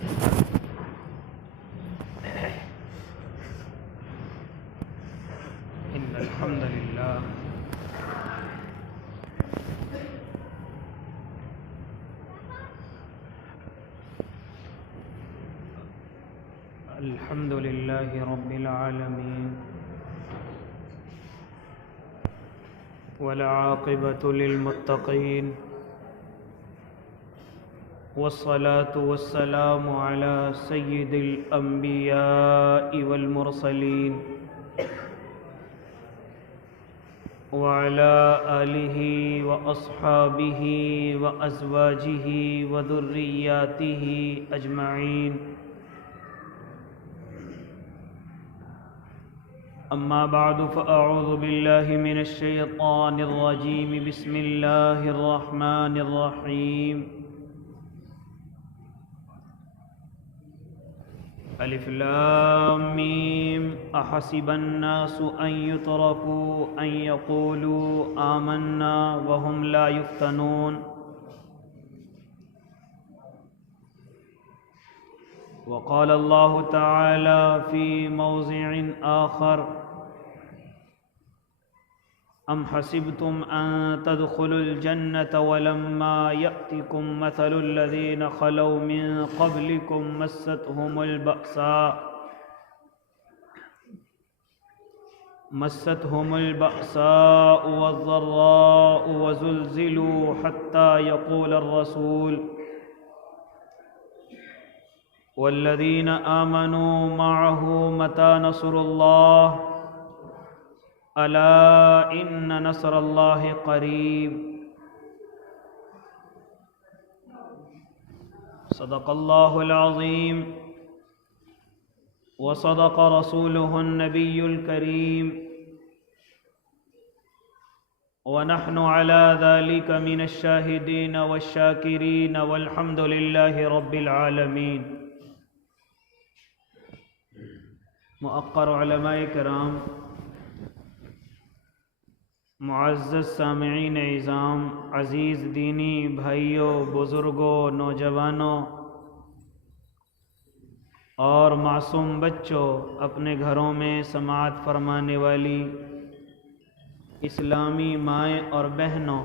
إن الحمد لله الحمد لله رب العالمين والعاقبة للمتقين والصلاة والسلام على سيد الأنبياء والمرسلين وعلى آله وأصحابه وأزواجه وذرياته أجمعين أما بعد فأعوذ بالله من الشيطان الرجيم بسم الله الرحمن الرحيم ألف لام ميم أحسب الناس أن يتركوا أن يقولوا آمنا وهم لا يفتنون وقال الله تعالى في موضع آخر أم حسبتم أن تدخلوا الجنة ولما يأتكم مثل الذين خلوا من قبلكم مستهم البأساء والضراء وزلزلوا حتى يقول الرسول والذين آمنوا معه متى نصر الله ألا إن نصر الله قريب صدق الله العظيم وصدق رسوله النبي الكريم ونحن على ذلك من الشاهدين والشاكرين والحمد لله رب العالمين مؤقر علماء کرام، معزز سامعین اعظام، عزیز دینی بھائیوں، بزرگوں، نوجوانوں اور معصوم بچوں، اپنے گھروں میں سماعت فرمانے والی اسلامی مائیں اور بہنوں،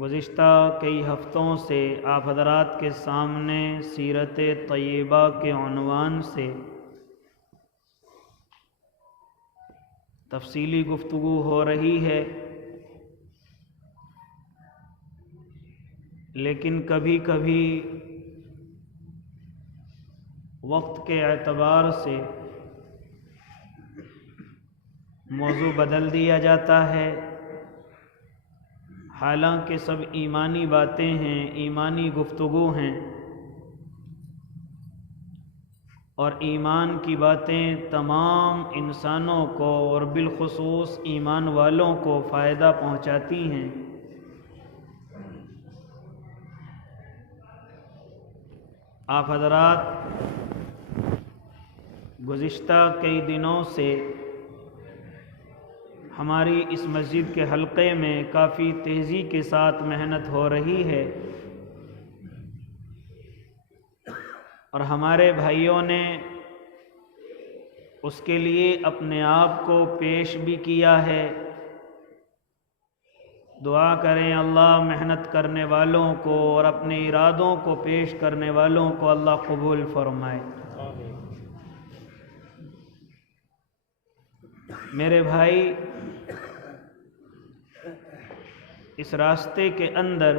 گزشتہ کئی ہفتوں سے آپ حضرات کے سامنے سیرت طیبہ کے عنوان سے تفصیلی گفتگو ہو رہی ہے، لیکن کبھی کبھی وقت کے اعتبار سے موضوع بدل دیا جاتا ہے، حالانکہ سب ایمانی باتیں ہیں، ایمانی گفتگو ہیں، اور ایمان کی باتیں تمام انسانوں کو اور بالخصوص ایمان والوں کو فائدہ پہنچاتی ہیں۔ آپ حضرات گزشتہ کئی دنوں سے ہماری اس مسجد کے حلقے میں کافی تیزی کے ساتھ محنت ہو رہی ہے، اور ہمارے بھائیوں نے اس کے لیے اپنے آپ کو پیش بھی کیا ہے۔ دعا کریں اللہ محنت کرنے والوں کو اور اپنے ارادوں کو پیش کرنے والوں کو اللہ قبول فرمائے۔ میرے بھائی، اس راستے کے اندر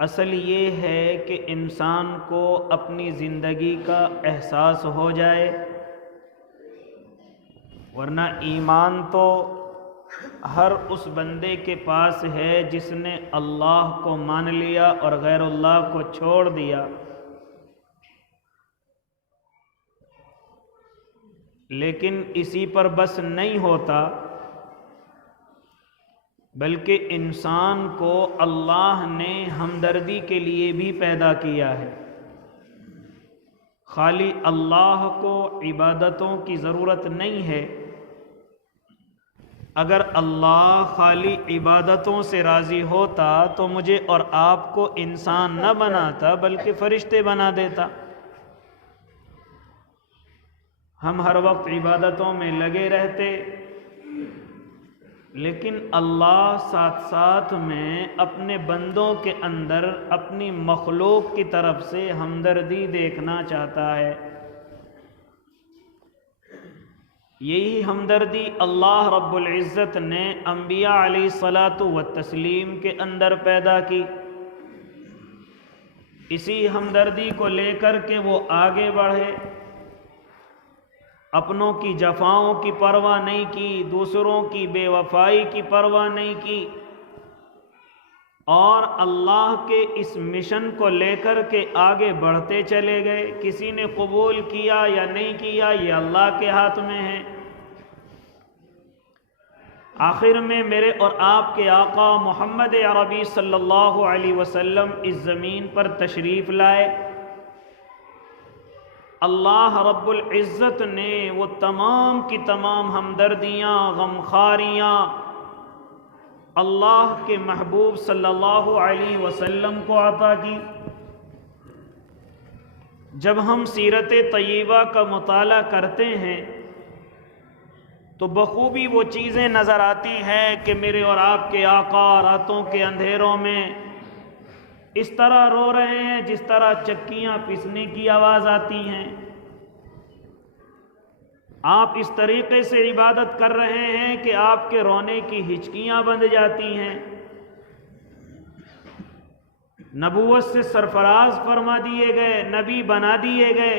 اصل یہ ہے کہ انسان کو اپنی زندگی کا احساس ہو جائے، ورنہ ایمان تو ہر اس بندے کے پاس ہے جس نے اللہ کو مان لیا اور غیر اللہ کو چھوڑ دیا۔ لیکن اسی پر بس نہیں ہوتا، بلکہ انسان کو اللہ نے ہمدردی کے لیے بھی پیدا کیا ہے۔ خالی اللہ کو عبادتوں کی ضرورت نہیں ہے، اگر اللہ خالی عبادتوں سے راضی ہوتا تو مجھے اور آپ کو انسان نہ بناتا بلکہ فرشتے بنا دیتا۔ ہم ہر وقت عبادتوں میں لگے رہتے، لیکن اللہ ساتھ ساتھ میں اپنے بندوں کے اندر اپنی مخلوق کی طرف سے ہمدردی دیکھنا چاہتا ہے۔ یہی ہمدردی اللہ رب العزت نے انبیاء علیہ الصلاۃ والتسلیم کے اندر پیدا کی۔ اسی ہمدردی کو لے کر کے وہ آگے بڑھے، اپنوں کی جفاؤں کی پرواہ نہیں کی، دوسروں کی بے وفائی کی پرواہ نہیں کی، اور اللہ کے اس مشن کو لے کر کے آگے بڑھتے چلے گئے۔ کسی نے قبول کیا یا نہیں کیا یہ اللہ کے ہاتھ میں ہے۔ آخر میں میرے اور آپ کے آقا محمد عربی صلی اللہ علیہ وسلم اس زمین پر تشریف لائے۔ اللہ رب العزت نے وہ تمام کی تمام ہمدردیاں، غمخاریاں اللہ کے محبوب صلی اللہ علیہ وسلم کو عطا کی۔ جب ہم سیرت طیبہ کا مطالعہ کرتے ہیں تو بخوبی وہ چیزیں نظر آتی ہیں کہ میرے اور آپ کے آقا راتوں کے اندھیروں میں اس طرح رو رہے ہیں جس طرح چکیاں پیسنے کی آواز آتی ہیں۔ آپ اس طریقے سے عبادت کر رہے ہیں کہ آپ کے رونے کی ہچکیاں بند جاتی ہیں۔ نبوت سے سرفراز فرما دیے گئے، نبی بنا دیے گئے۔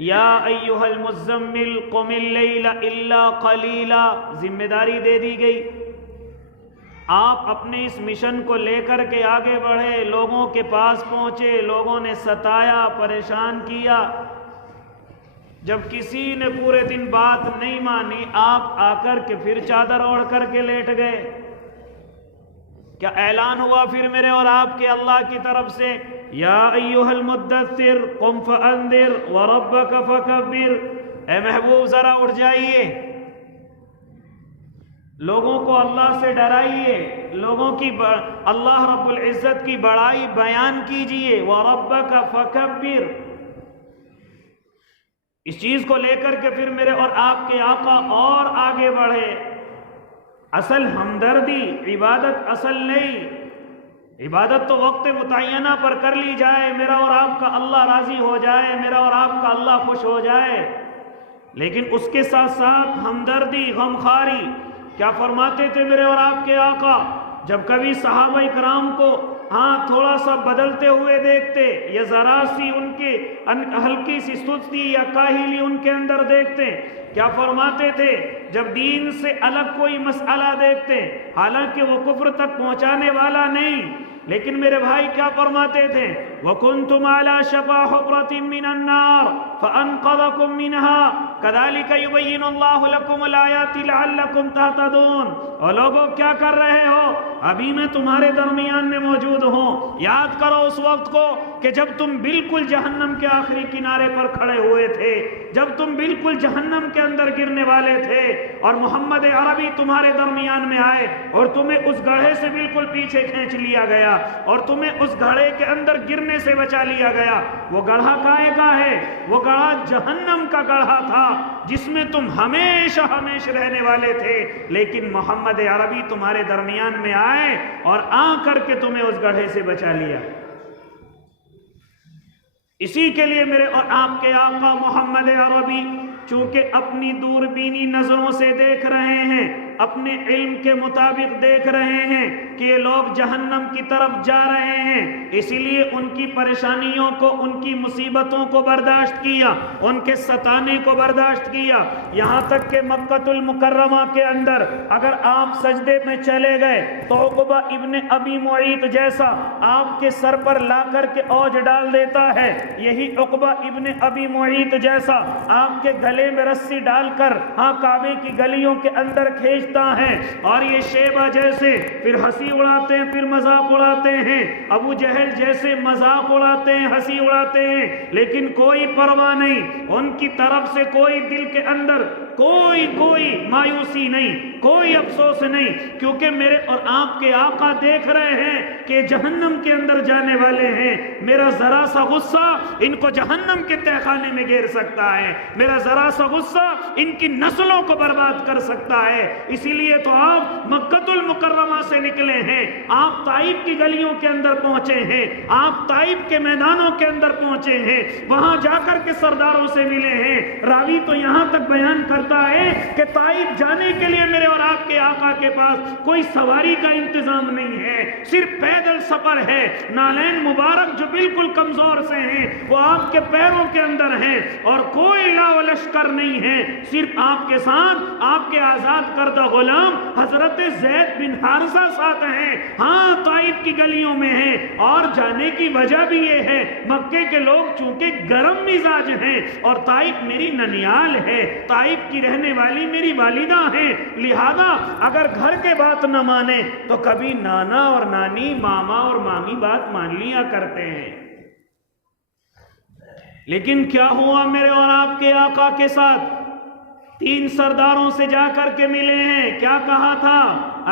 یا ایھا المزمل قم اللیل الا قلیلا، ذمہ داری دے دی گئی۔ آپ اپنے اس مشن کو لے کر کے آگے بڑھے، لوگوں کے پاس پہنچے، لوگوں نے ستایا، پریشان کیا۔ جب کسی نے پورے دن بات نہیں مانی، آپ آ کر کے پھر چادر اوڑھ کر کے لیٹ گئے۔ کیا اعلان ہوا پھر میرے اور آپ کے اللہ کی طرف سے؟ یا ایھا المدثر قم فانذر وربک فکبر، اے محبوب ذرا اٹھ جائیے، لوگوں کو اللہ سے ڈرائیے، لوگوں کی اللہ رب العزت کی بڑائی بیان کیجئے۔ وَرَبَّكَ فَكَبِّرْ، اس چیز کو لے کر کے پھر میرے اور آپ کے آقا اور آگے بڑھے۔ اصل ہمدردی عبادت اصل نہیں، عبادت تو وقت متعینہ پر کر لی جائے، میرا اور آپ کا اللہ راضی ہو جائے، میرا اور آپ کا اللہ خوش ہو جائے، لیکن اس کے ساتھ ساتھ ہمدردی، غمخواری۔ کیا فرماتے تھے میرے اور آپ کے آقا؟ جب کبھی صحابہ کرام کو تھوڑا سا بدلتے ہوئے دیکھتے یا ذرا سی ان کے ہلکی سی سستی یا کاہلی ان کے اندر دیکھتے، کیا فرماتے تھے؟ جب دین سے الگ کوئی مسئلہ دیکھتے، حالانکہ وہ کفر تک پہنچانے والا نہیں، لیکن میرے بھائی کیا فرماتے تھے؟ وَكُنْتُمْ عَلَى شَفَا حُفْرَةٍ مِّنَ النَّارِ فَأَنْقَذَكُم مِّنْهَا كَذَلِكَ يُبَيِّنُ اللَّهُ لَكُمُ الْآيَاتِ لَعَلَّكُمْ تَهْتَدُونَ۔ اور لوگوں کیا کر رہے ہو؟ ابھی میں تمہارے درمیان میں موجود ہوں، یاد کرو اس وقت کو کہ جب تم بالکل جہنم کے آخری کنارے پر کھڑے ہوئے تھے، جب تم بالکل جہنم کے اندر گرنے والے تھے، اور محمد عربی تمہارے درمیان میں آئے اور تمہیں اس گڑھے سے بالکل پیچھے کھینچ لیا گیا اور تمہیں اس گڑھے کے اندر گرنے سے بچا لیا گیا۔ وہ گڑھا کائے کا ہے؟ وہ گڑھا جہنم کا گڑھا تھا جس میں تم ہمیشہ ہمیشہ رہنے والے تھے، لیکن محمد عربی تمہارے درمیان میں آئے اور آ کر کے تمہیں اس گڑھے سے بچا لیا۔ اسی کے لیے میرے اور آپ کے آقا محمد عربی چونکہ اپنی دوربینی نظروں سے دیکھ رہے ہیں، اپنے علم کے مطابق دیکھ رہے ہیں کہ یہ لوگ جہنم کی طرف جا رہے ہیں، اسی لیے ان کی پریشانیوں کو، ان کی مصیبتوں کو برداشت کیا، ان کے ستانے کو برداشت کیا، یہاں تک کہ مکہ المکرمہ کے اندر اگر آپ سجدے میں چلے گئے تو عقبہ ابن ابی معیط جیسا آپ کے سر پر لا کر کے اوج ڈال دیتا ہے، یہی عقبہ ابن ابی معیط جیسا آپ کے گلے میں رسی ڈال کر کعبے کی گلیوں کے اندر کھینچ دکھتا ہے، اور یہ شیبہ جیسے پھر ہنسی اڑاتے ہیں، پھر مذاق اڑاتے ہیں، ابو جہل جیسے مذاق اڑاتے ہیں، ہنسی اڑاتے ہیں، لیکن کوئی پرواہ نہیں، ان کی طرف سے کوئی دل کے اندر کوئی مایوسی نہیں، کوئی افسوس نہیں، کیونکہ میرے اور آپ کے آقا دیکھ رہے ہیں کہ جہنم کے اندر جانے والے ہیں۔ میرا ذرا سا غصہ ان کو جہنم کے تہہ خانے میں گھیر سکتا ہے، میرا ذرا سا غصہ ان کی نسلوں کو برباد کر سکتا ہے۔ اسی لیے تو آپ مکہ المکرمہ سے نکلے ہیں، آپ طائف کی گلیوں کے اندر پہنچے ہیں، آپ طائف کے میدانوں کے اندر پہنچے ہیں، وہاں جا کر کے سرداروں سے ملے ہیں۔ راوی تو یہاں تک بیان کرتا ہے کہ طائف جانے کے لیے میرے اور آپ کے آقا کے پاس کوئی سواری کا انتظام نہیں ہے، صرف پیدل سفر ہے، نالین مبارک جو بالکل کمزور سے ہیں وہ آپ کے پیروں کے اندر ہیں، اور کوئی لا و لشکر نہیں ہے، صرف آپ کے ساتھ آپ کے آزاد کردہ غلام حضرت زید بن حارثہ ساتھ ہیں۔ ہاں طائف کی گلیوں میں ہیں، اور جانے کی وجہ بھی یہ ہے مکے کے لوگ چونکہ گرم مزاج ہیں، اور طائف میری ننیال ہے، طائف کی رہنے والی میری والدہ ہیں، لہذا اگر گھر کے بات نہ مانے تو کبھی نانا اور نانی، ماما اور مامی بات مان لیا کرتے ہیں۔ لیکن کیا ہوا میرے اور آپ کے آقا کے ساتھ؟ 3 سرداروں سے جا کر کے ملے ہیں، کیا کہا تھا؟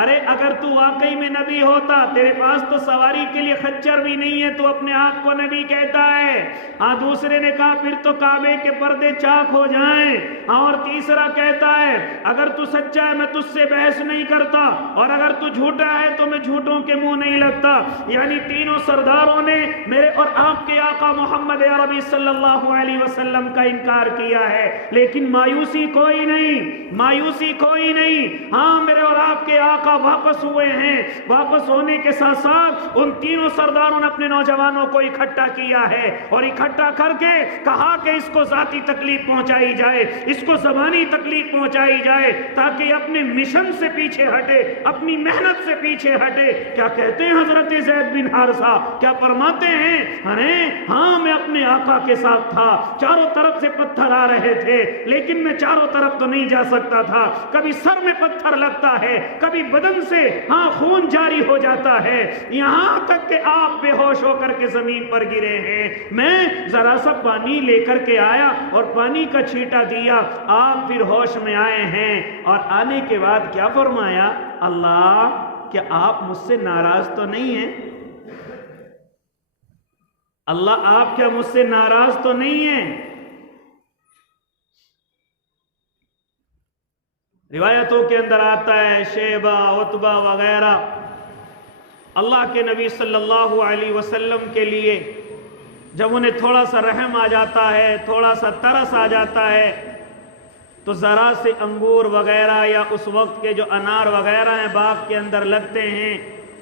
ارے اگر تو واقعی میں نبی ہوتا، تیرے پاس تو سواری کے لیے خچر بھی نہیں ہے، تو اپنے آپ کو نبی کہتا ہے۔ ہاں دوسرے نے کہا پھر تو کعبے کے پردے چاک ہو جائیں، اور تیسرا کہتا ہے اگر تو سچا ہے میں تجھ سے بحث نہیں کرتا، اور اگر تو جھوٹا ہے تو میں جھوٹوں کے منہ نہیں لگتا۔ یعنی تینوں سرداروں نے میرے اور آپ کے آقا محمد عربی صلی اللہ علیہ وسلم کا انکار کیا ہے، لیکن مایوسی کوئی نہیں، مایوسی کوئی نہیں۔ ہاں میرے اور آپ کے آقا واپس ہوئے ہیں، واپس ہونے کے ساتھ ساتھ ان تینوں سرداروں نے اپنے نوجوانوں کو اکٹھا کیا ہے، اور اکٹھا کر کے کہا کہ اس کو ذاتی تکلیف پہنچائی جائے، اس کو زبانی تکلیف پہنچائی جائے، تاکہ اپنے مشن سے پیچھے ہٹے، اپنی محنت سے پیچھے ہٹے۔ کیا کہتے ہیں حضرت زید بن حارثہ؟ کیا فرماتے ہیں؟ ارے ہاں میں اپنے آقا کے ساتھ تھا، چاروں طرف سے پتھر آ رہے تھے، لیکن میں چاروں طرف تو نہیں جا سکتا تھا، کبھی سر میں پتھر لگتا ہے، کبھی بدن سے ہاں خون جاری ہو جاتا ہے، یہاں تک کہ آپ بے ہوش ہو کر کے زمین پر گرے ہیں۔ میں ذرا سا پانی لے کر کے آیا اور پانی کا چھیٹا دیا، آپ پھر ہوش میں آئے ہیں، اور آنے کے بعد کیا فرمایا؟ اللہ کیا آپ مجھ سے ناراض تو نہیں ہیں؟ اللہ آپ کیا مجھ سے ناراض تو نہیں ہیں؟ روایتوں کے اندر آتا ہے شیبہ، عتبہ وغیرہ اللہ کے نبی صلی اللہ علیہ وسلم کے لیے جب انہیں تھوڑا سا رحم آ جاتا ہے، تھوڑا سا ترس آ جاتا ہے، تو ذرا سے انگور وغیرہ یا اس وقت کے جو انار وغیرہ ہیں باغ کے اندر لگتے ہیں،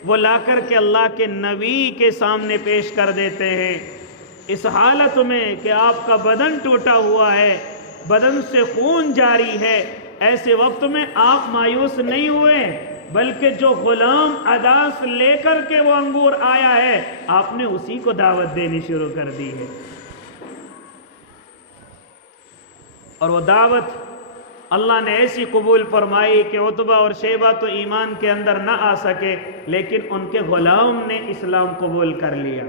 وہ لا کر کے اللہ کے نبی کے سامنے پیش کر دیتے ہیں۔ اس حالت میں کہ آپ کا بدن ٹوٹا ہوا ہے، بدن سے خون جاری ہے، ایسے وقت میں آپ مایوس نہیں ہوئے، بلکہ جو غلام عداس لے کر کے وہ انگور آیا ہے آپ نے اسی کو دعوت دینی شروع کر دی ہے، اور وہ دعوت اللہ نے ایسی قبول فرمائی کہ عتبہ اور شیبہ تو ایمان کے اندر نہ آ سکے، لیکن ان کے غلام نے اسلام قبول کر لیا۔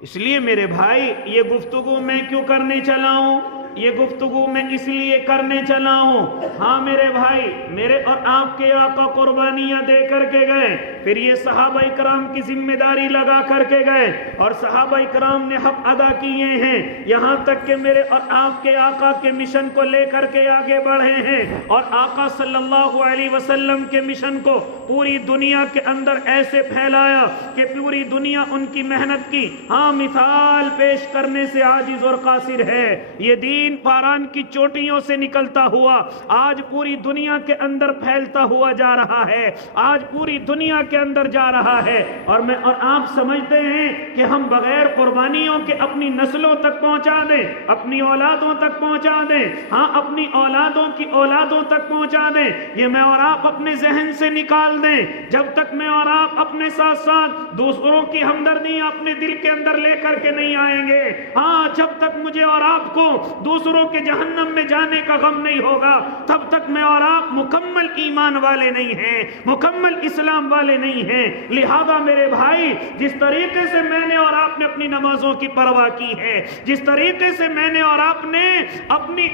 اس لیے میرے بھائی یہ گفتگو میں کیوں کرنے چلا ہوں؟ یہ گفتگو میں اس لیے کرنے چلا ہوں، ہاں میرے بھائی، میرے اور آپ کے آقا قربانیاں دے کر کے گئے، پھر یہ صحابہ اکرام کی ذمہ داری لگا کر کے گئے، اور صحابہ اکرام نے حق ادا کیے ہیں، یہاں تک کہ میرے اور آپ کے آقا کے مشن کو لے کر کے آگے بڑھے ہیں، اور آقا صلی اللہ علیہ وسلم کے مشن کو پوری دنیا کے اندر ایسے پھیلایا کہ پوری دنیا ان کی محنت کی ہاں مثال پیش کرنے سے عاجز اور قاصر ہے۔ یہ دین پاران کی چوٹیوں سے نکلتا ہوا آج پوری دنیا کے اندر پھیلتا ہوا جا رہا ہے، آج پوری دنیا کے اندر جا رہا ہے، اور میں اور آپ سمجھتے ہیں کہ ہم بغیر قربانیوں کے اپنی نسلوں تک پہنچا دیں، اپنی اولادوں تک پہنچا دیں، ہاں اپنی اولادوں کی اولادوں تک پہنچا دیں، یہ میں اور آپ اپنے ذہن سے نکال دیں۔ جب تک میں اور آپ اپنے ساتھ ساتھ دوسروں کی ہمدردیاں اپنے دل کے اندر لے کر کے نہیں آئیں گے، ہاں جب تک مجھے اور آپ کو دوسروں کے جہنم میں جانے کا غم نہیں ہوگا، تب تک میں اور آپ مکمل ایمان والے نہیں ہیں، مکمل اسلام والے نہیں ہیں۔ لہذا میرے بھائی، جس طریقے سے میں نے اور آپ نے اپنی نمازوں کی پرواہ کی ہے، جس طریقے سے میں نے اور آپ نے اپنی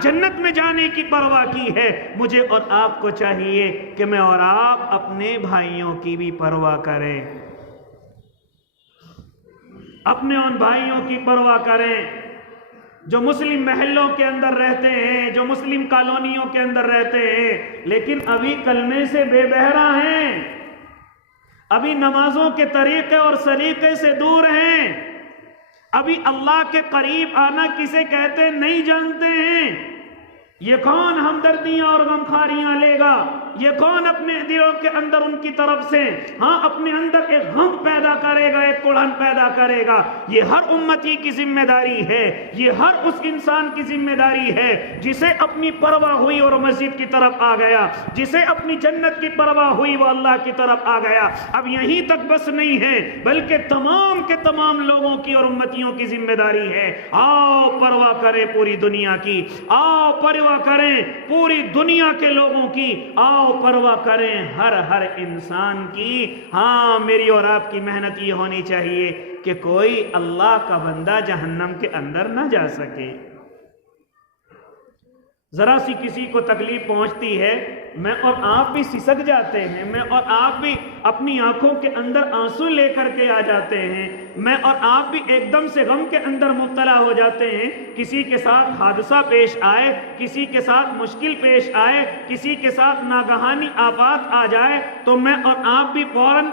جنت میں جانے کی پرواہ کی ہے، مجھے اور آپ کو چاہیے کہ میں اور آپ اپنے بھائیوں کی بھی پرواہ کریں، اپنے ان بھائیوں کی پرواہ کریں جو مسلم محلوں کے اندر رہتے ہیں، جو مسلم کالونیوں کے اندر رہتے ہیں، لیکن ابھی کلمے سے بے بہرا ہیں، ابھی نمازوں کے طریقے اور سلیقے سے دور ہیں، ابھی اللہ کے قریب آنا کسے کہتے نہیں جانتے ہیں۔ یہ کون ہمدردیاں اور غمخاریاں لے گا؟ یہ کون اپنے دلوں کے اندر ان کی طرف سے اپنے اندر ایک غم پیدا کرے گا، ایک کڑھن پیدا کرے گا؟ یہ ہر امتی کی ذمہ داری ہے، یہ ہر اس انسان کی ذمہ داری ہے جسے اپنی پرواہ ہوئی اور مسجد کی طرف آ گیا، جسے اپنی جنت کی پرواہ ہوئی وہ اللہ کی طرف آ گیا۔ اب یہیں تک بس نہیں ہے، بلکہ تمام کے تمام لوگوں کی اور امتیوں کی ذمہ داری ہے۔ آؤ پرواہ کریں پوری دنیا کی، آؤ پرواہ کریں پوری دنیا کے لوگوں کی، آؤ پرواہ کریں ہر انسان کی۔ میری اور آپ کی محنت یہ ہونی چاہیے کہ کوئی اللہ کا بندہ جہنم کے اندر نہ جا سکے۔ ذرا سی کسی کو تکلیف پہنچتی ہے، میں اور آپ بھی سسک جاتے ہیں، میں اور آپ بھی اپنی آنکھوں کے اندر آنسو لے کر کے آ جاتے ہیں، میں اور آپ بھی ایک دم سے غم کے اندر مبتلا ہو جاتے ہیں۔ کسی کے ساتھ حادثہ پیش آئے، کسی کے ساتھ مشکل پیش آئے، کسی کے ساتھ ناگہانی آفات آ جائے تو میں اور آپ بھی فوراً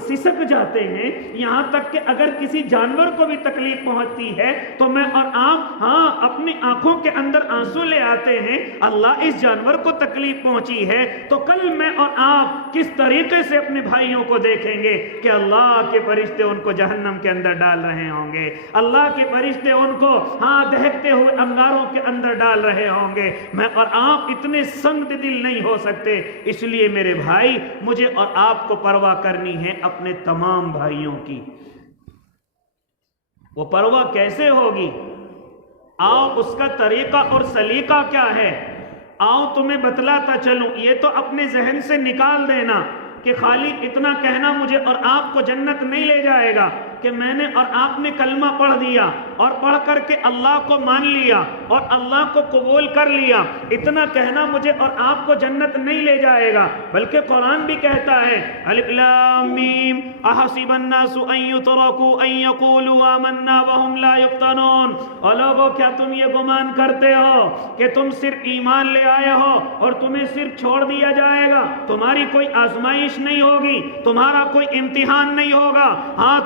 سسک جاتے ہیں۔ یہاں تک کہ اگر کسی جانور کو بھی تکلیف پہنچتی ہے تو میں اور آپ اپنی آنکھوں کے اندر آنسو لے آتے ہیں۔ اللہ اس جانور کو تکلیف پہنچی ہے تو کل میں اور آپ کس طریقے سے اپنے بھائیوں کو دیکھیں گے کہ اللہ کے فرشتے ان کو جہنم کے اندر ڈال رہے ہوں گے، اللہ کے فرشتے ان کو دہکتے ہوئے انگاروں کے اندر ڈال رہے ہوں گے۔ میں اور آپ اتنے سنگ دل نہیں ہو سکتے۔ اس لیے میرے بھائی، مجھے اور آپ کو پرواہ کرنی ہے اپنے تمام بھائیوں کی۔ وہ پرواہ کیسے ہوگی؟ آؤ اس کا طریقہ اور سلیقہ کیا ہے، آؤ تمہیں بتلاتا چلوں۔ یہ تو اپنے ذہن سے نکال دینا کہ خالی اتنا کہنا مجھے اور آپ کو جنت نہیں لے جائے گا کہ میں نے اور آپ نے کلمہ پڑھ دیا اور پڑھ کر کے اللہ کو مان لیا اور اللہ کو قبول کر لیا، اتنا کہنا مجھے اور آپ کو جنت نہیں لے جائے گا۔ بلکہ قرآن بھی کہتا ہے الف لام میم احسب الناس ان یترکوا ان یقولوا آمنا وهم لا یفتنون۔ اور لوگوں، کیا تم یہ گمان کرتے ہو کہ تم صرف ایمان لے آئے ہو اور تمہیں صرف چھوڑ دیا جائے گا؟ تمہاری کوئی آزمائش نہیں ہوگی، تمہارا کوئی امتحان نہیں ہوگا۔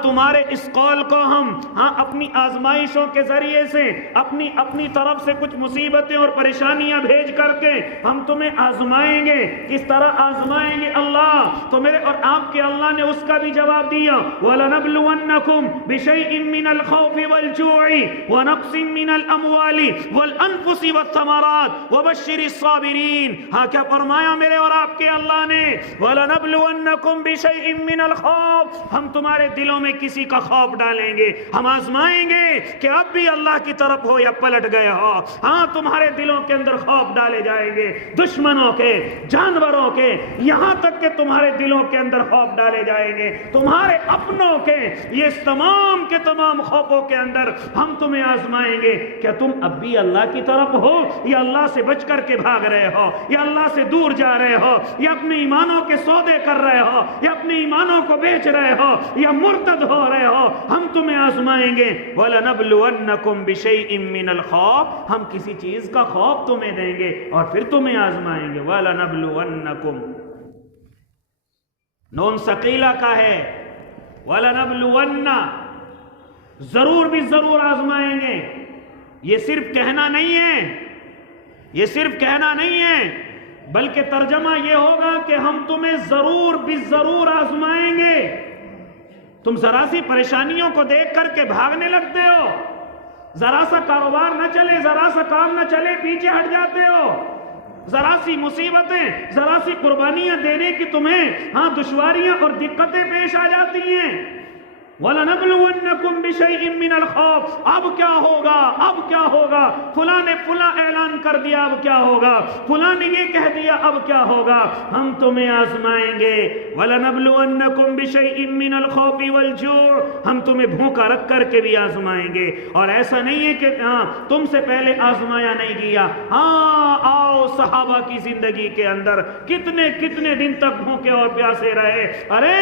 تمہارے اس قول کو ہم اپنی آزمائشوں کے ذریعے سے اپنی طرف سے کچھ مصیبتیں اور پریشانیاں بھیج کر کے ہم تمہیں آزمائیں گے۔ کس طرح آزمائیں گے اللہ؟ تو میرے اور آپ کے اللہ نے اس کا بھی جواب دیا، وَلَنَبْلُوَنَّكُمْ بِشَيْءٍ مِّنَ الْخَوْفِ وَالْجُوعِ وَنَقْصٍ مِّنَ الْأَمْوَالِ وَالْأَنفُسِ وَالثَّمَرَاتِ وَبَشِّرِ الصَّابِرِينَ۔ کیا فرمایا میرے اور آپ کے اللہ نے؟ وَلَنَبْلُوَنَّكُمْ بِشَيْءٍ مِّنَ الْخَوْفِ، ہم تمہارے دلوں میں کسی کا خوف ڈالیں گے، ہم آزمائیں گے کہ اب بھی اللہ کی طرف ہو یا پلٹ گئے ہو۔ تمہارے دلوں کے اندر خوف ڈالے جائیں گے، دشمنوں کے، جانوروں کے، یہاں تک کہ تمہارے دلوں کے اندر خوف ڈالے جائیں گے تمہارے اپنوں کے۔ یہ تمام کے تمام خوفوں کے اندر ہم تمہیں آزمائیں گے، کیا تم اب بھی اللہ کی طرف ہو یا اللہ سے بچ کر کے بھاگ رہے ہو، یا اللہ سے دور جا رہے ہو، یا اپنے ایمانوں کے سودے کر رہے ہو، یا اپنے ایمانوں کو بیچ رہے ہو، یا مرتد ہو رہے ہو؟ ہم تمہیں آزمائیں گے۔ وَلَنَبْلُوَنَّكُمْ بِشَيْءٍ مِّنَ الْخَوْفِ، ہم کسی چیز کا خوف تمہیں دیں گے اور پھر تمہیں آزمائیں گے۔ وَلَنَبْلُوَنَّكُمْ، نون ثقیلہ کا ہے، وَلَنَبْلُوَنَّ، ضرور بھی ضرور آزمائیں گے۔ یہ صرف کہنا نہیں ہے، یہ صرف کہنا نہیں ہے، بلکہ ترجمہ یہ ہوگا کہ ہم تمہیں ضرور بھی ضرور آزمائیں گے۔ تم ذرا سی پریشانیوں کو دیکھ کر کے بھاگنے لگتے ہو، ذرا سا کاروبار نہ چلے، ذرا سا کام نہ چلے پیچھے ہٹ جاتے ہو، ذرا سی مصیبتیں، ذرا سی قربانیاں دینے کی تمہیں دشواریاں اور دقتیں پیش آ جاتی ہیں۔ وَلَنَبْلُوَنَّكُمْ بِشَيْءٍ مِّنَ الْخَوْفِ، اب کیا ہوگا، اب کیا ہوگا، فلاں نے فلاں اعلان کر دیا اب کیا ہوگا، فلاں نے یہ کہہ دیا اب کیا ہوگا، ہم تمہیں آزمائیں گے۔ وَلَنَبْلُوَنَّكُمْ بِشَيْءٍ مِّنَ الْخَوْفِ وَالْجُوعِ، ہم تمہیں بھوکا رکھ کر کے بھی آزمائیں گے۔ اور ایسا نہیں ہے کہ تم سے پہلے آزمایا نہیں گیا، ہاں آؤ صحابہ کی زندگی کے اندر کتنے کتنے دن تک بھوکے اور پیاسے رہے۔ ارے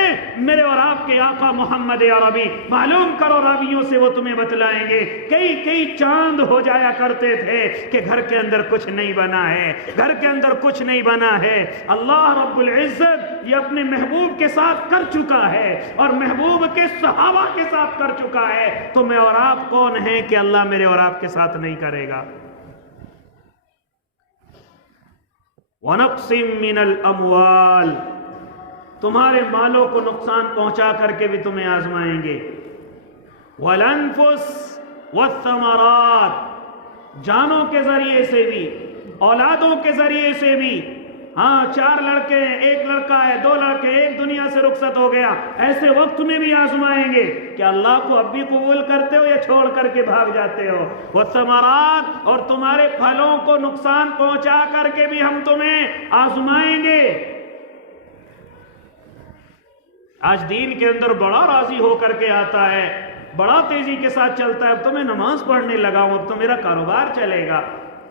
میرے اور آپ کے آقا محمد عربی، معلوم کرو راویوں سے وہ تمہیں بتلائیں گے، کئی چاند ہو جایا کرتے تھے کہ گھر کے اندر کچھ نہیں بنا ہے، گھر کے اندر کچھ نہیں بنا ہے۔ اللہ رب العزت یہ اپنے محبوب کے ساتھ کر چکا ہے اور محبوب کے صحابہ کے ساتھ کر چکا ہے، تو میں اور آپ کون ہیں کہ اللہ میرے اور آپ کے ساتھ نہیں کرے گا؟ وَنَقْسِم مِّنَ الْأَمْوَالِ، تمہارے مالوں کو نقصان پہنچا کر کے بھی تمہیں آزمائیں گے۔ وَالْأَنفُسِ وَالثَّمَرَاتِ، جانوں کے ذریعے سے بھی، اولادوں کے ذریعے سے بھی۔ ہاں 4 لڑکے ہیں، 1 لڑکا ہے، 2 لڑکے، ایک دنیا سے رخصت ہو گیا، ایسے وقت میں بھی آزمائیں گے کہ اللہ کو اب بھی قبول کرتے ہو یا چھوڑ کر کے بھاگ جاتے ہو۔ وَالثَّمَرَاتِ، اور تمہارے پھلوں کو نقصان پہنچا کر کے بھی ہم تمہیں آزمائیں گے۔ آج دین کے اندر بڑا راضی ہو کر کے آتا ہے، بڑا تیزی کے ساتھ چلتا ہے، اب تو میں نماز پڑھنے لگا ہوں، اب تو میرا کاروبار چلے گا،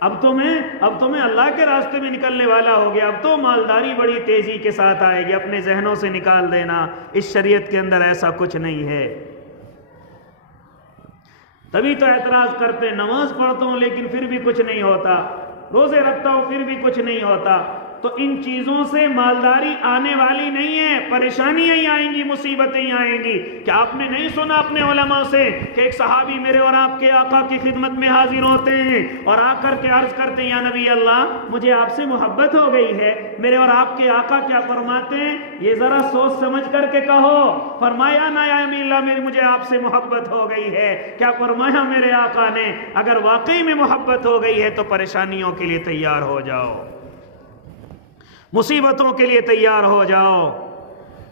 اب تو میں اللہ کے راستے میں نکلنے والا ہو گیا، اب تو مالداری بڑی تیزی کے ساتھ آئے گی۔ اپنے ذہنوں سے نکال دینا، اس شریعت کے اندر ایسا کچھ نہیں ہے۔ تبھی تو اعتراض کرتے ہیں، نماز پڑھتا ہوں لیکن پھر بھی کچھ نہیں ہوتا، روزے رکھتا ہوں پھر بھی کچھ نہیں ہوتا۔ تو ان چیزوں سے مالداری آنے والی نہیں ہے، پریشانیاں ہی آئیں گی، مصیبتیں ہی آئیں گی۔ کیا آپ نے نہیں سنا اپنے علماء سے کہ ایک صحابی میرے اور آپ کے آقا کی خدمت میں حاضر ہوتے ہیں اور آ کر کے عرض کرتے ہیں، یا نبی اللہ مجھے آپ سے محبت ہو گئی ہے۔ میرے اور آپ کے آقا کیا فرماتے ہیں؟ یہ ذرا سوچ سمجھ کر کے کہو۔ فرمایا نا یا نبی اللہ مجھے آپ سے محبت ہو گئی ہے۔ کیا فرمایا میرے آقا نے؟ اگر واقعی میں محبت ہو گئی ہے تو پریشانیوں کے لیے تیار ہو جاؤ، مصیبتوں کے لیے تیار ہو جاؤ۔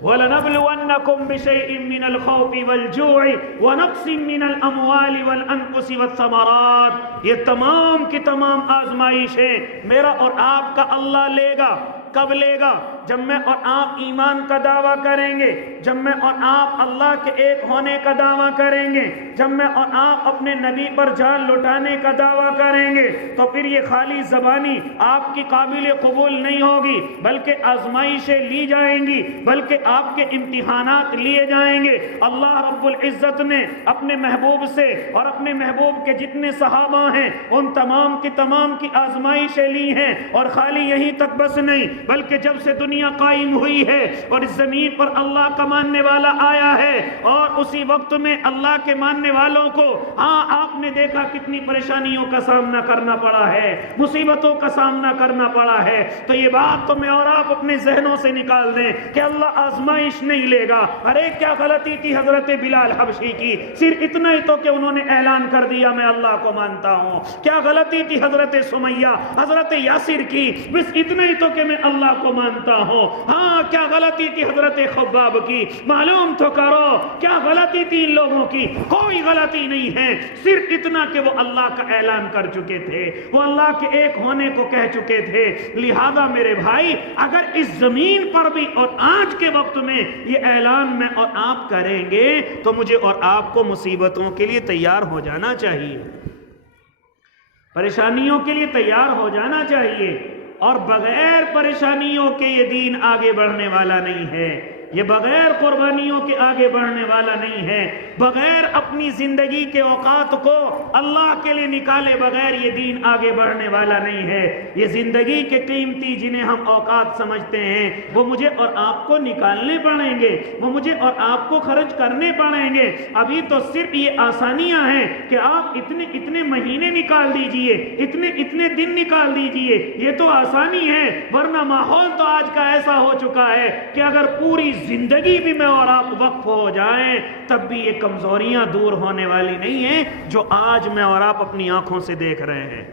وَلَنَبْلُوَنَّكُمْ بِشَيْءٍ مِّنَ الْخَوْفِ وَالْجُوعِ وَنَقْصٍ مِّنَ الْأَمْوَالِ وَالْأَنفُسِ وَالثَّمَرَاتِ، یہ تمام کی تمام آزمائشیں میرا اور آپ کا اللہ لے گا۔ کب لے گا؟ جب میں اور آپ ایمان کا دعویٰ کریں گے، جب میں اور آپ اللہ کے ایک ہونے کا دعویٰ کریں گے، جب میں اور آپ اپنے نبی پر جان لٹانے کا دعویٰ کریں گے، تو پھر یہ خالی زبانی آپ کی قابل قبول نہیں ہوگی، بلکہ آزمائشیں لی جائیں گی، بلکہ آپ کے امتحانات لیے جائیں گے۔ اللہ رب العزت نے اپنے محبوب سے اور اپنے محبوب کے جتنے صحابہ ہیں ان تمام کی آزمائشیں لی ہیں، اور خالی یہیں تک بس نہیں، بلکہ جب سے دنیا قائم ہوئی ہے اور اس زمین پر اللہ کا ماننے والا آیا ہے، اور اسی وقت میں اللہ کے ماننے والوں کو آپ نے دیکھا کتنی پریشانیوں کا سامنا کرنا پڑا ہے، مصیبتوں کا سامنا کرنا پڑا ہے۔ تو یہ بات تو میں اور آپ اپنے ذہنوں سے نکال دیں کہ اللہ آزمائش نہیں لے گا۔ ارے کیا غلطی تھی حضرت بلال حبشی کی، صرف اتنا ہی تو کہ انہوں نے اعلان کر دیا میں اللہ کو مانتا ہوں۔ کیا غلطی تھی حضرت سمیہ، حضرت یاسر کی، بس اتنا ہی تو کہ میں اللہ کو مانتا ہوں۔ ہاں کیا غلطی تھی حضرت خباب کی، معلوم تو کرو کیا غلطی تھی ان لوگوں کی؟ کوئی غلطی نہیں ہے، صرف اتنا کہ وہ اللہ کا اعلان کر چکے تھے، وہ اللہ کے ایک ہونے کو کہہ چکے تھے۔ لہذا میرے بھائی اگر اس زمین پر بھی اور آج کے وقت میں یہ اعلان میں اور آپ کریں گے تو مجھے اور آپ کو مصیبتوں کے لیے تیار ہو جانا چاہیے، پریشانیوں کے لیے تیار ہو جانا چاہیے، اور بغیر پریشانیوں کے یہ دین آگے بڑھنے والا نہیں ہے، یہ بغیر قربانیوں کے آگے بڑھنے والا نہیں ہے، بغیر اپنی زندگی کے اوقات کو اللہ کے لیے نکالے بغیر یہ دین آگے بڑھنے والا نہیں ہے۔ یہ زندگی کے قیمتی جنہیں ہم اوقات سمجھتے ہیں وہ مجھے اور آپ کو نکالنے پڑیں گے، وہ مجھے اور آپ کو خرچ کرنے پڑیں گے۔ ابھی تو صرف یہ آسانیاں ہیں کہ آپ اتنے مہینے نکال دیجئے، اتنے دن نکال دیجئے، یہ تو آسانی ہے، ورنہ ماحول تو آج کا ایسا ہو چکا ہے کہ اگر پوری زندگی بھی میں اور آپ وقف ہو جائیں تب بھی یہ کمزوریاں دور ہونے والی نہیں ہیں جو آج میں اور آپ اپنی آنکھوں سے دیکھ رہے ہیں۔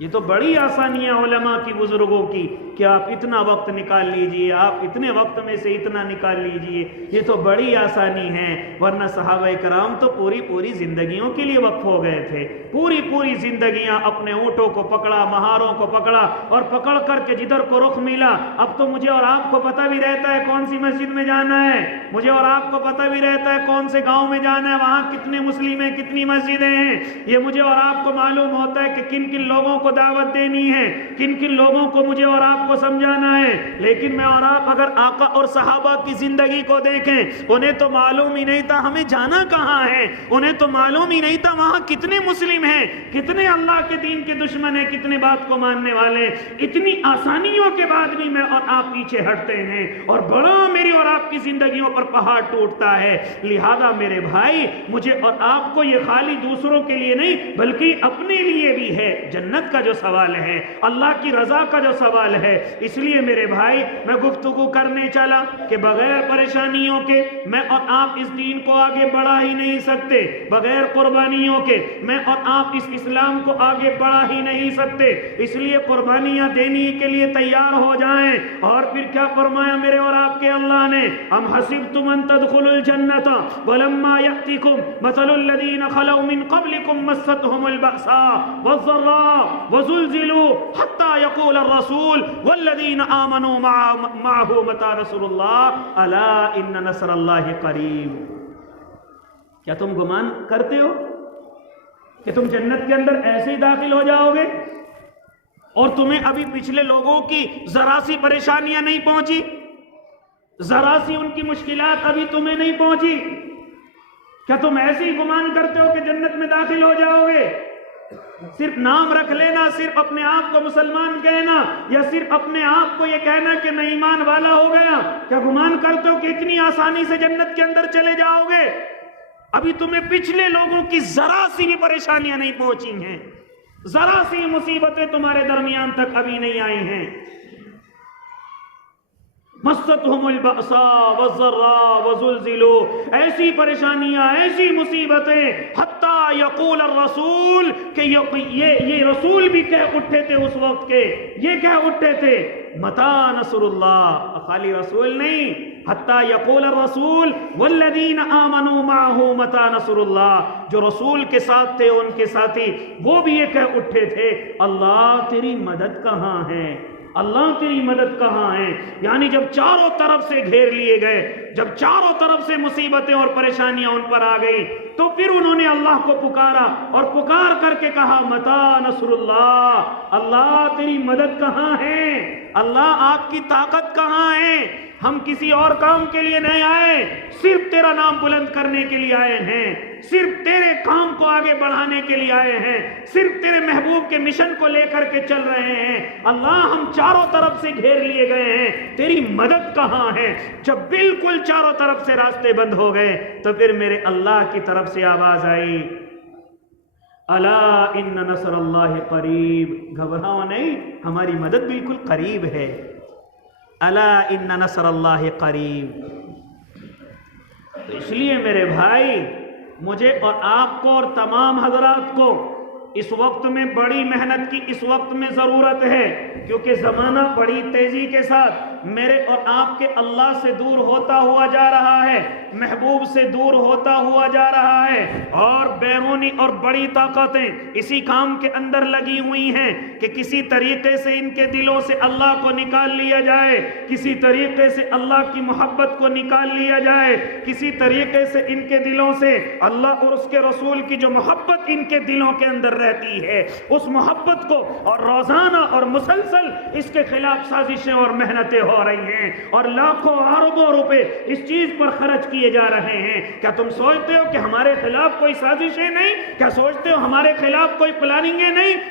یہ تو بڑی آسانیاں علماء کی بزرگوں کی کہ آپ اتنا وقت نکال لیجئے، آپ اتنے وقت میں سے اتنا نکال لیجئے، یہ تو بڑی آسانی ہے۔ ورنہ صحابہ کرام تو پوری پوری زندگیوں کے لیے وقف ہو گئے تھے، پوری پوری زندگیاں اپنے اونٹوں کو پکڑا، مہاروں کو پکڑا، اور پکڑ کر کے جدھر کو رخ ملا۔ اب تو مجھے اور آپ کو پتہ بھی رہتا ہے کون سی مسجد میں جانا ہے، مجھے اور آپ کو پتہ بھی رہتا ہے کون سے گاؤں میں جانا ہے، وہاں کتنے مسلم ہیں، کتنی مسجدیں ہیں، یہ مجھے اور آپ کو معلوم ہوتا ہے کہ کن کن لوگوں کو دعوت دینی ہے، کن کن لوگوں کو مجھے اور آپ کو سمجھانا ہے۔ لیکن میں اور آپ اگر آقا اور صحابہ کی زندگی کو دیکھیں، انہیں تو معلوم ہی نہیں تھا ہمیں جانا کہاں ہے، انہیں تو معلوم ہی نہیں تھا وہاں کتنے مسلم ہیں، کتنے اللہ کے دین کے دشمن ہیں، کتنے بات کو ماننے والے۔ اتنی آسانیوں کے بعد بھی میں اور آپ پیچھے ہٹتے ہیں، اور بڑا میری اور آپ کی زندگیوں پر پہاڑ ٹوٹتا ہے۔ لہذا میرے بھائی، مجھے اور آپ کو یہ خالی دوسروں کے لیے نہیں بلکہ اپنے لیے بھی ہے، جنت کا جو سوال ہے، اللہ کی رضا کا جو سوال ہے۔ اس لیے میرے بھائی، میں گفتگو کرنے چلا کہ بغیر پریشانیوں کے میں اور آپ اس دین کو آگے بڑھا ہی نہیں سکتے، بغیر قربانیوں کے میں اور آپ اس اسلام کو آگے بڑھا ہی نہیں سکتے۔ اس لیے قربانیاں دینے کے لیے تیار ہو جائیں۔ اور پھر کیا فرمایا میرے اور آپ کے اللہ نے؟ ام حسبتم ان تدخلوا الجنۃ ولما یأتکم مثل الذین خلوا من قبلکم مستهم البأساء والضراء وزلزلوا حتى يقول الرسول والذین آمنوا معه متى نصر اللہ الا ان نصر اللہ قریب۔ کیا تم گمان کرتے ہو کہ تم جنت کے اندر ایسے ہی داخل ہو جاؤ گے اور تمہیں ابھی پچھلے لوگوں کی ذرا سی پریشانیاں نہیں پہنچی، ذرا سی ان کی مشکلات ابھی تمہیں نہیں پہنچی؟ کیا تم ایسے ہی گمان کرتے ہو کہ جنت میں داخل ہو جاؤ گے؟ صرف نام رکھ لینا، صرف اپنے آپ کو مسلمان کہنا، یا صرف اپنے آپ کو یہ کہنا کہ میں ایمان والا ہو گیا، کیا گمان کرتے ہو کہ اتنی آسانی سے جنت کے اندر چلے جاؤ گے؟ ابھی تمہیں پچھلے لوگوں کی ذرا سی بھی پریشانیاں نہیں پہنچی ہیں، ذرا سی مصیبتیں تمہارے درمیان تک ابھی نہیں آئی ہیں۔ مستهم البأساء والضراء وزلزلوا، ایسی پریشانیاں، ایسی مصیبتیں، حتیٰ یقول الرسول، کہ یہ رسول بھی کہہ اٹھے تھے اس وقت کے، یہ کہہ اٹھے تھے متی نصر اللہ، خالی رسول نہیں، حتیٰ یقول الرسول والذین آمنوا معه متی نصر اللہ، جو رسول کے ساتھ تھے ان کے ساتھی وہ بھی یہ کہہ اٹھے تھے اللہ تیری مدد کہاں ہے، اللہ تیری مدد کہاں ہے۔ یعنی جب چاروں طرف سے گھیر لیے گئے، جب چاروں طرف سے مصیبتیں اور پریشانیاں ان پر آ گئی، تو پھر انہوں نے اللہ کو پکارا اور پکار کر کے کہا متی نصر اللہ، اللہ تیری مدد کہاں ہے، اللہ آپ کی طاقت کہاں ہے۔ ہم کسی اور کام کے لیے نہیں آئے، صرف تیرا نام بلند کرنے کے لیے آئے ہیں، صرف تیرے کام کو آگے بڑھانے کے لیے آئے ہیں، صرف تیرے محبوب کے مشن کو لے کر کے چل رہے ہیں۔ اللہ ہم چاروں طرف سے گھیر لیے گئے ہیں، تیری مدد کہاں ہے۔ جب بالکل چاروں طرف سے راستے بند ہو گئے تو پھر میرے اللہ کی طرف سے آواز آئی الا ان نصر اللہ قریب، گھبراؤ نہیں، ہماری مدد بالکل قریب ہے۔ الا ان نصر اللہ قریب۔ تو اس لیے میرے بھائی، مجھے اور آپ کو اور تمام حضرات کو اس وقت میں بڑی محنت کی اس وقت میں ضرورت ہے، کیونکہ زمانہ بڑی تیزی کے ساتھ میرے اور آپ کے اللہ سے دور ہوتا ہوا جا رہا ہے، محبوب سے دور ہوتا ہوا جا رہا ہے، اور بیرونی اور بڑی طاقتیں اسی کام کے اندر لگی ہوئی ہیں کہ کسی طریقے سے ان کے دلوں سے اللہ کو نکال لیا جائے، کسی طریقے سے اللہ کی محبت کو نکال لیا جائے، کسی طریقے سے ان کے دلوں سے اللہ اور اس کے رسول کی جو محبت ان کے دلوں کے اندر رہتی ہے اس محبت کو، اور روزانہ اور مسلسل اس کے خلاف سازشیں اور محنتیں ہو رہی ہیں، اور لاکھوں اربوں روپے اس چیز پر خرچ کیے جا رہے ہیں۔ کیا تم سوچتے ہو کہ ہمارے خلاف کوئی سازشیں نہیں؟ کیا سوچتے ہو ہمارے خلاف کوئی پلاننگیں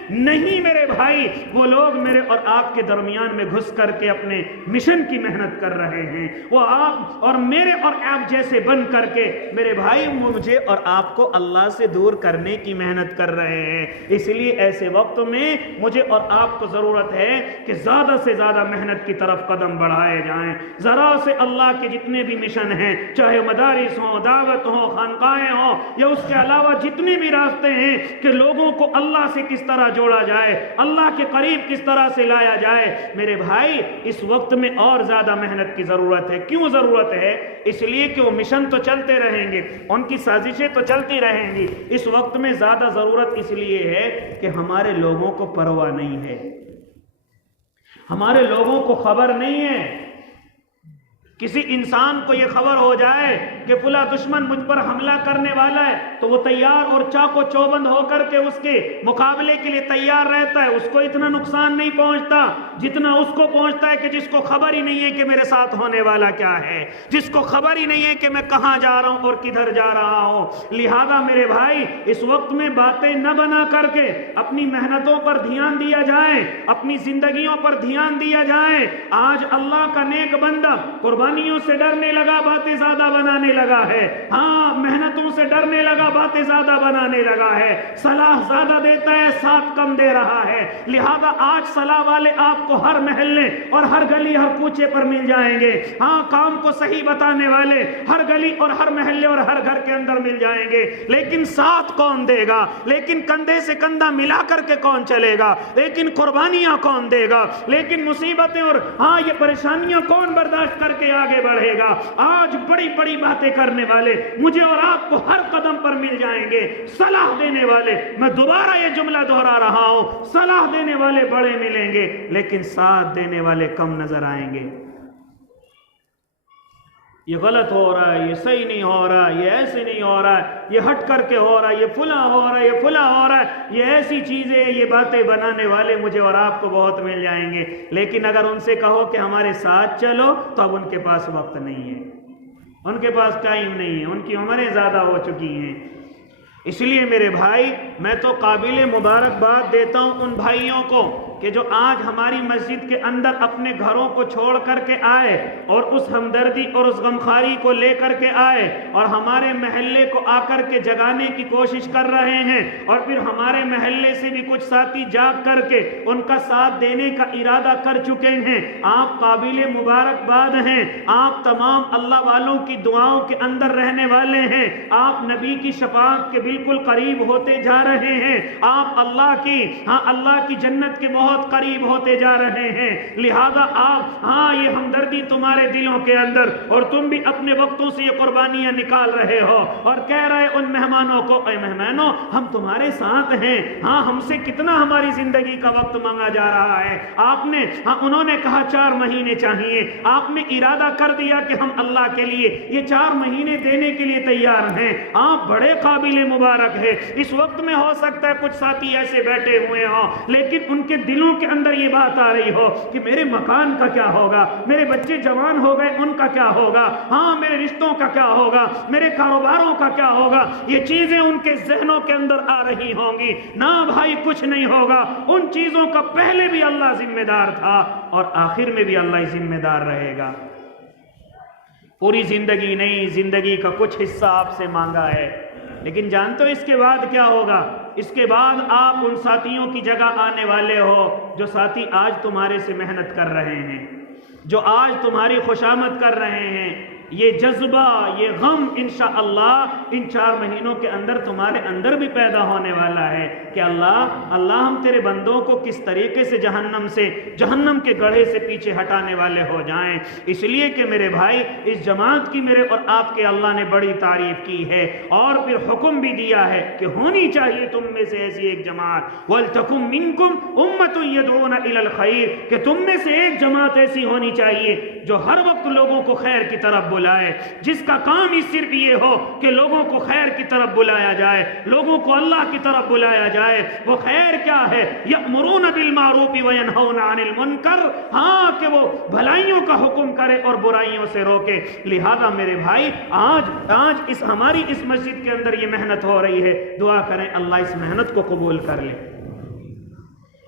نہیں میرے بھائی، وہ لوگ میرے اور آپ کے درمیان میں گھس کر کے اپنے مشن کی محنت کر رہے ہیں، وہ آپ اور میرے اور آپ جیسے بن کر کے میرے بھائی مجھے اور آپ کو اللہ سے دور کرنے کی محنت کر رہے ہیں۔ ہے. اس لیے ایسے وقت میں مجھے اور آپ کو ضرورت ہے کہ زیادہ سے زیادہ محنت کی طرف قدم بڑھائے جائیں. ذرا سے اللہ کے جتنے بھی مشن ہیں، چاہے مدارس ہوں، دعوت ہوں، خانقاہیں ہوں، یا اس کے علاوہ جتنے بھی راستے ہیں کہ لوگوں کو اللہ سے کس طرح جوڑا جائے، اللہ کے قریب کس طرح سے لایا جائے، میرے بھائی اس وقت میں اور زیادہ محنت کی ضرورت ہے. کیوں ضرورت ہے؟ اس لیے کہ وہ مشن تو چلتے رہیں گے، ان کی سازشیں تو چلتی رہیں گی. اس وقت میں زیادہ ضرورت اس لیے ہے کہ ہمارے لوگوں کو پرواہ نہیں ہے، ہمارے لوگوں کو خبر نہیں ہے. کسی انسان کو یہ خبر ہو جائے کہ فلاں دشمن مجھ پر حملہ کرنے والا ہے تو وہ تیار اور چاقو چوبند ہو کر کے اس کے مقابلے کے لیے تیار رہتا ہے. اس کو اتنا نقصان نہیں پہنچتا جتنا اس کو پہنچتا ہے کہ جس کو خبر ہی نہیں ہے کہ میرے ساتھ ہونے والا کیا ہے، جس کو خبر ہی نہیں ہے کہ میں کہاں جا رہا ہوں اور کدھر جا رہا ہوں. لہذا میرے بھائی اس وقت میں باتیں نہ بنا کر کے اپنی محنتوں پر دھیان دیا جائے، اپنی زندگیوں پر دھیان دیا جائے. آج اللہ کا نیک بندہ قربانیوں سے ڈرنے لگا، باتیں زیادہ بنانے لگا ہے. ہاں، محنتوں سے ڈرنے لگا، باتیں زیادہ بنانے لگا ہے. صلاح زیادہ دیتا ہے، ساتھ کم دے رہا ہے. لہذا آج صلاح والے آپ کو ہر محلے اور ہر گلی ہر کوچے پر مل جائیں گے. ہاں، کام کو صحیح بتانے والے ہر گلی اور ہر محلے اور ہر گھر کے اندر مل جائیں گے. لیکن ساتھ کون دے گا؟ لیکن کندھے سے کندھا ملا کر کے کون چلے گا؟ لیکن قربانیاں کون دے گا؟ لیکن مصیبتیں اور ہاں یہ پریشانیاں کون برداشت کر کے آگے بڑھے گا؟ آج بڑی بڑی باتیں کرنے والے مجھے اور آپ کو ہر قدم پر مل جائیں گے. صلاح دینے والے، میں دوبارہ یہ جملہ دہرا رہا ہوں، صلاح دینے والے بڑے ملیں گے لیکن ساتھ دینے والے کم نظر آئیں گے. یہ غلط ہو رہا ہے، یہ صحیح نہیں ہو رہا ہے، یہ ایسے نہیں ہو رہا ہے، یہ ہٹ کر کے ہو رہا ہے، یہ فلاں ہو رہا ہے، یہ فلاں ہو رہا ہے. یہ ایسی چیزیں، یہ باتیں بنانے والے مجھے اور آپ کو بہت مل جائیں گے. لیکن اگر ان سے کہو کہ ہمارے ساتھ چلو تو اب ان کے پاس وقت نہیں ہے، ان کے پاس ٹائم نہیں ہے، ان کی عمریں زیادہ ہو چکی ہیں. اس لیے میرے بھائی میں تو قابل مبارکباد دیتا ہوں ان بھائیوں کو کہ جو آج ہماری مسجد کے اندر اپنے گھروں کو چھوڑ کر کے آئے اور اس ہمدردی اور اس غمخواری کو لے کر کے آئے اور ہمارے محلے کو آ کر کے جگانے کی کوشش کر رہے ہیں. اور پھر ہمارے محلے سے بھی کچھ ساتھی جاگ کر کے ان کا ساتھ دینے کا ارادہ کر چکے ہیں. آپ قابل مبارکباد ہیں، آپ تمام اللہ والوں کی دعاؤں کے اندر رہنے والے ہیں، آپ نبی کی شفاعت کے بالکل قریب ہوتے جا رہے ہیں، آپ اللہ کی جنت کے بہت قریب ہوتے جا رہے ہیں. لہذا آپ یہ ہمدردی تمہارے دلوں کے اندر، اور تم بھی اپنے وقتوں سے یہ قربانیاں نکال رہے ہو اور کہہ رہے ان مہمانوں کو، اے مہمانوں ہم تمہارے ساتھ ہیں. ہم سے کتنا ہماری زندگی کا وقت مانگا جا رہا ہے. انہوں نے کہا 4 مہینے چاہیے. آپ نے ارادہ کر دیا کہ ہم اللہ کے لیے یہ 4 مہینے دینے کے لیے تیار ہیں. آپ بڑے قابل مبارک ہے. اس وقت میں ہو سکتا ہے کچھ ساتھی ایسے بیٹھے ہوئے ہوں لیکن ان کے دلوں کے اندر یہ بات آ رہی ہو کہ میرے مکان کا کیا ہوگا، میرے بچے جوان ہو گئے ان کا کیا ہوگا، میرے رشتوں کا کیا ہوگا، میرے کاروباروں کا کیا ہوگا. یہ چیزیں ان کے ذہنوں کے اندر آ رہی ہوں گی. نہ بھائی کچھ نہیں ہوگا. ان چیزوں کا پہلے بھی اللہ ذمہ دار تھا اور آخر میں بھی اللہ ذمہ دار رہے گا. پوری زندگی نہیں، زندگی کا کچھ حصہ آپ سے مانگا ہے. لیکن جانتے ہو اس کے بعد کیا ہوگا؟ اس کے بعد آپ ان ساتھیوں کی جگہ آنے والے ہو جو ساتھی آج تمہارے سے محنت کر رہے ہیں، جو آج تمہاری خوشامد کر رہے ہیں. یہ جذبہ، یہ غم انشاءاللہ ان 4 مہینوں کے اندر تمہارے اندر بھی پیدا ہونے والا ہے کہ اللہ ہم تیرے بندوں کو کس طریقے سے جہنم کے گڑھے سے پیچھے ہٹانے والے ہو جائیں. اس لیے کہ میرے بھائی اس جماعت کی میرے اور آپ کے اللہ نے بڑی تعریف کی ہے اور پھر حکم بھی دیا ہے کہ ہونی چاہیے تم میں سے ایسی ایک جماعت، وَلْتَكُمْ مِنْكُمْ أُمَّةٌ يَدْعُونَ إِلَى الْخَيْرِ، کہ تم میں سے ایک جماعت ایسی ہونی چاہیے جو ہر وقت لوگوں کو خیر کی طرف بلائے، جس کا کام ہی صرف یہ ہو کہ لوگوں کو خیر کی طرف بلایا جائے، لوگوں کو اللہ کی طرف بلایا جائے. وہ خیر کیا ہے؟ یأمرون بالمعروف وینہون عن المنکر، کہ وہ بھلائیوں کا حکم کرے اور برائیوں سے روکے. لہذا میرے بھائی آج ہماری اس مسجد کے اندر یہ محنت ہو رہی ہے، دعا کریں اللہ اس محنت کو قبول کر لے.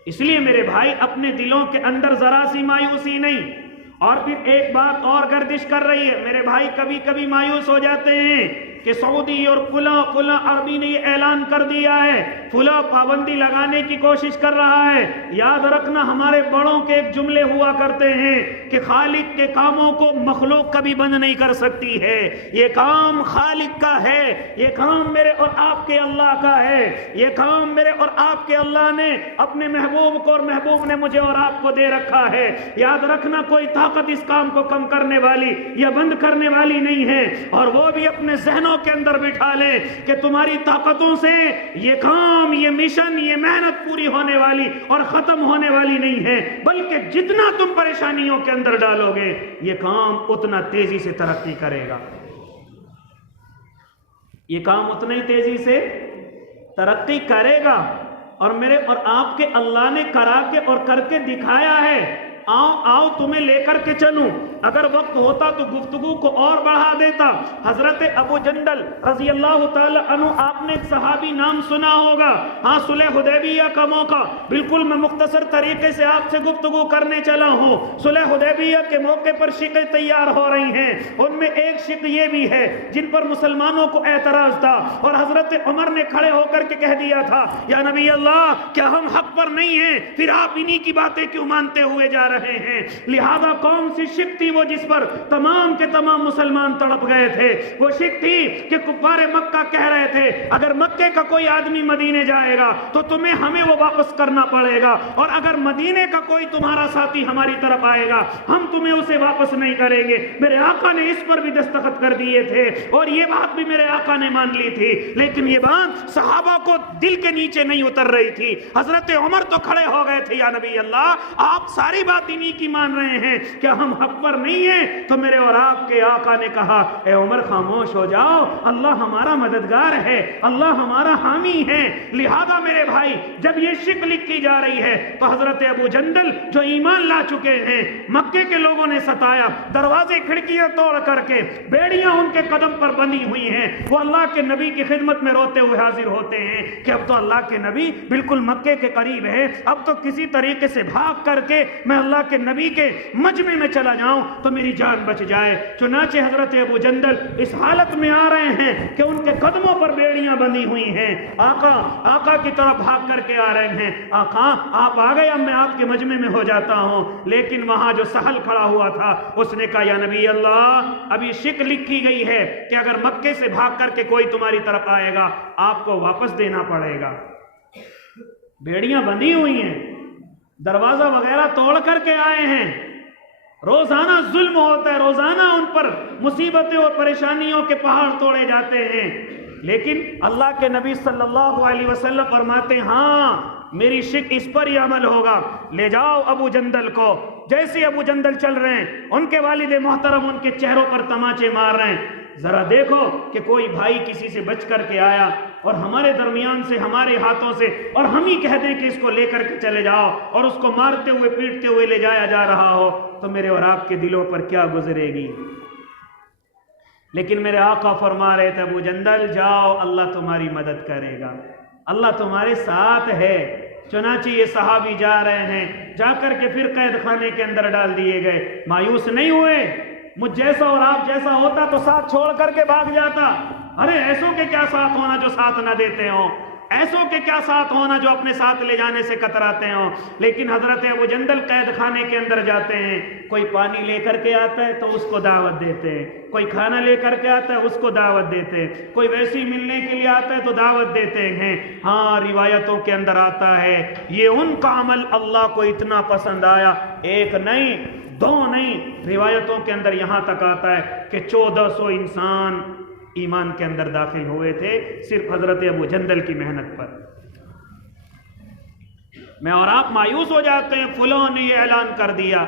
اس لیے میرے بھائی اپنے دلوں کے اندر ذرا سی مایوسی نہیں. اور پھر ایک بات اور گردش کر رہی ہے میرے بھائی، کبھی کبھی مایوس ہو جاتے ہیں کہ سعودی اور فلاں عربی نے یہ اعلان کر دیا ہے، فلاں پابندی لگانے کی کوشش کر رہا ہے، یاد رکھنا ہمارے بڑوں کے ایک جملے ہوا کرتے ہیں کہ خالق کے کاموں کو مخلوق کبھی بند نہیں کر سکتی ہے، یہ کام خالق کا ہے، یہ کام میرے اور آپ کے اللہ کا ہے، یہ کام میرے اور آپ کے اللہ نے اپنے محبوب کو اور محبوب نے مجھے اور آپ کو دے رکھا ہے۔ یاد رکھنا کوئی طاقت اس کام کو کم کرنے والی یا بند کرنے والی نہیں ہے، اور وہ بھی اپنے ذہنوں کے اندر بٹھا لے کہ تمہاری طاقتوں سے یہ کام، یہ مشن، یہ محنت پوری ہونے والی اور ختم ہونے والی نہیں ہے، بلکہ جتنا تم پریشانیوں کے اندر ڈالو گے یہ کام اتنا تیزی سے ترقی کرے گا، یہ کام اتنا ہی تیزی سے ترقی کرے گا۔ اور میرے اور آپ کے اللہ نے کرا کے اور کر کے دکھایا ہے۔ آؤ تمہیں لے کر کے چلوں، اگر وقت ہوتا تو گفتگو کو اور بڑھا دیتا۔ حضرت ابو جندل رضی اللہ تعالی عنہ، آپ نے ایک صحابی نام سنا ہوگا، ہاں صلح حدیبیہ کا موقع، بالکل میں مختصر طریقے سے آپ سے گفتگو کرنے چلا ہوں۔ صلح حدیبیہ کے موقع پر شقیں تیار ہو رہی ہیں، ان میں ایک شق یہ بھی ہے جن پر مسلمانوں کو اعتراض تھا، اور حضرت عمر نے کھڑے ہو کر کے کہہ دیا تھا، یا نبی اللہ کیا ہم حق پر نہیں ہیں؟ پھر آپ انہی کی باتیں کیوں مانتے ہوئے جا رہے ہیں؟ لہذا کون سی شک تھی وہ جس پر تمام کے تمام مسلمان تڑپ گئے تھے؟ وہ شک تھی کہ کفار مکہ کہہ رہے تھے اگر مکے کا کوئی آدمی مدینے جائے گا تو تمہیں ہمیں وہ واپس کرنا پڑے گا، اور اگر مدینے کا کوئی تمہارا ساتھی ہماری طرف آئے گا ہم تمہیں اسے واپس نہیں کریں گے۔ میرے آقا نے اس پر بھی دستخط کر دیے تھے، اور یہ بات بھی میرے آقا نے مان لی تھی، لیکن یہ بات صحابہ کو دل کے نیچے نہیں اتر رہی تھی۔ حضرت عمر تو کھڑے ہو گئے تھے، یا نبی اللہ آپ ساری بات انہی کی مان رہے ہیں، کیا ہم حق پر نہیں ہیں؟ تو میرے اور آپ کے آقا نے کہا اے عمر خاموش ہو جاؤ، اللہ ہمارا مددگار ہے، اللہ ہمارا حامی ہے۔ لہذا میرے بھائی جب یہ شک لکھی جا رہی ہے تو حضرت ابو جندل جو ایمان لا چکے ہیں، مکے کے لوگوں نے ستایا، دروازے کھڑکیاں توڑ کر کے بیڑیاں ان کے قدم پر بندھی ہوئی ہیں، وہ اللہ کے نبی کی خدمت میں روتے ہوئے حاضر ہوتے ہیں کہ اب تو اللہ کے نبی بالکل مکے کے قریب ہے، اب تو کسی طریقے سے بھاگ کر کے میں اللہ کے نبی کے مجمع میں چلا جاؤں تو میری جان بچ جائے۔ چنانچہ حضرت ابو جندل اس حالت میں آ رہے ہیں کہ ان کے قدموں پر بیڑیاں بندھی ہوئی ہیں، آقا کی طرف بھاگ کر کے آ رہے ہیں، آقا آپ آ گئے، اب میں آپ کے مجمع میں ہو جاتا ہوں۔ لیکن وہاں جو سہل کھڑا ہوا تھا اس نے کہا یا نبی اللہ ابھی شک لکھی گئی ہے کہ اگر مکے سے بھاگ کر کے کوئی تمہاری طرف آئے گا آپ کو واپس دینا پڑے گا۔ بیڑیاں بندھی ہوئی ہیں، دروازہ وغیرہ توڑ کر کے آئے ہیں، روزانہ ظلم ہوتا ہے، روزانہ ان پر مصیبتیں اور پریشانیوں کے پہاڑ توڑے جاتے ہیں، لیکن اللہ کے نبی صلی اللہ علیہ وسلم فرماتے ہیں ہاں میری شک اس پر ہی عمل ہوگا، لے جاؤ ابو جندل کو۔ جیسے ابو جندل چل رہے ہیں ان کے والد محترم ان کے چہروں پر تماچے مار رہے ہیں، ذرا دیکھو کہ کوئی بھائی کسی سے بچ کر کے آیا اور ہمارے درمیان سے، ہمارے ہاتھوں سے، اور ہم ہی کہہ دیں کہ اس کو لے کر کے چلے جاؤ اور اس کو مارتے ہوئے پیٹتے ہوئے لے جایا جا رہا ہو تو میرے اور آپ کے دلوں پر کیا گزرے گی؟ لیکن میرے آقا فرما رہے تھے ابو جندل جاؤ، اللہ تمہاری مدد کرے گا، اللہ تمہارے ساتھ ہے۔ چنانچہ یہ صحابی جا رہے ہیں، جا کر کے پھر قید خانے کے اندر ڈال دیے گئے۔ مایوس نہیں ہوئے، مجھ جیسا اور آپ جیسا ہوتا تو ساتھ چھوڑ کر کے بھاگ جاتا، ارے ایسوں کے کیا ساتھ ہونا جو ساتھ نہ دیتے ہوں، ایسوں کے کیا ساتھ ہونا جو اپنے ساتھ لے جانے سے کتراتے ہوں۔ لیکن حضرت ابو جندل قید خانے کے اندر جاتے ہیں، کوئی پانی لے کر کے آتا ہے تو اس کو دعوت دیتے ہیں، کوئی کھانا لے کر کے آتا ہے اس کو دعوت دیتے ہیں، کوئی ویسی ملنے کے لیے آتا ہے تو دعوت دیتے ہیں۔ ہاں روایتوں کے اندر آتا ہے یہ ان کا عمل اللہ کو اتنا پسند آیا، ایک نہیں دو نہیں، روایتوں کے اندر یہاں تک آتا ہے کہ 1400 انسان ایمان کے اندر داخل ہوئے تھے صرف حضرت ابو جندل کی محنت پر۔ میں اور آپ مایوس ہو جاتے ہیں، فلاں نے یہ اعلان کر دیا،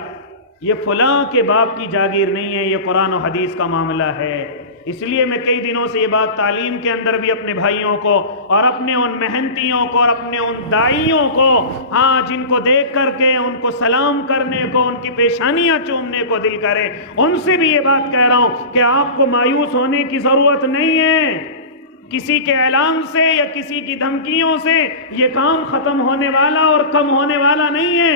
یہ فلاں کے باپ کی جاگیر نہیں ہے، یہ قرآن و حدیث کا معاملہ ہے۔ اس لیے میں کئی دنوں سے یہ بات تعلیم کے اندر بھی اپنے بھائیوں کو اور اپنے ان محنتیوں کو اور اپنے ان داعیوں کو، ہاں جن کو دیکھ کر کے ان کو سلام کرنے کو، ان کی پیشانیاں چومنے کو دل کرے، ان سے بھی یہ بات کہہ رہا ہوں کہ آپ کو مایوس ہونے کی ضرورت نہیں ہے۔ کسی کے اعلان سے یا کسی کی دھمکیوں سے یہ کام ختم ہونے والا اور کم ہونے والا نہیں ہے۔